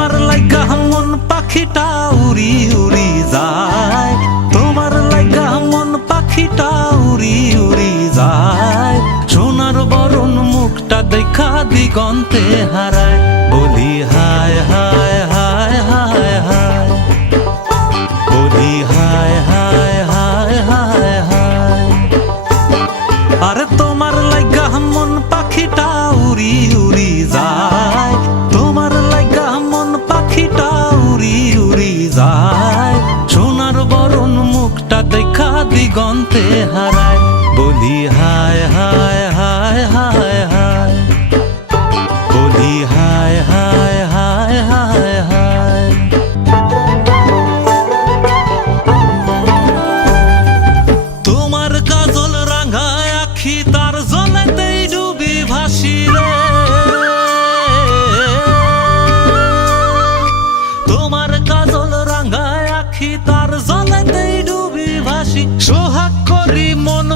তোমার লাইকা মন পাখিটা উড়ি উড়ি যায়। তোমার লাইকা মন পাখিটা উড়ি উড়ি যায়। সোনার বরণ মুখটা দেখা দিগন্তে হারায়। বলি হায় হায় হায় হায় হায়। বলি হায় হায় হায় হায় হায়। আরে যায়। সোনার বরণ মুখটা দেখা দিগন্তে হারায়। বলি হায় হায় হায় হায় হায়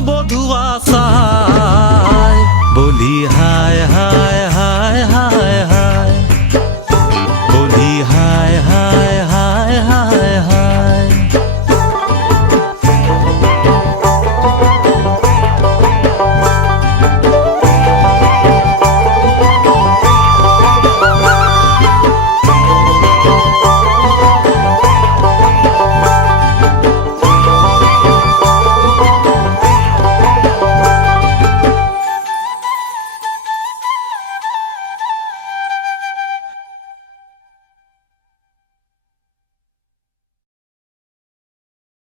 свободу аса.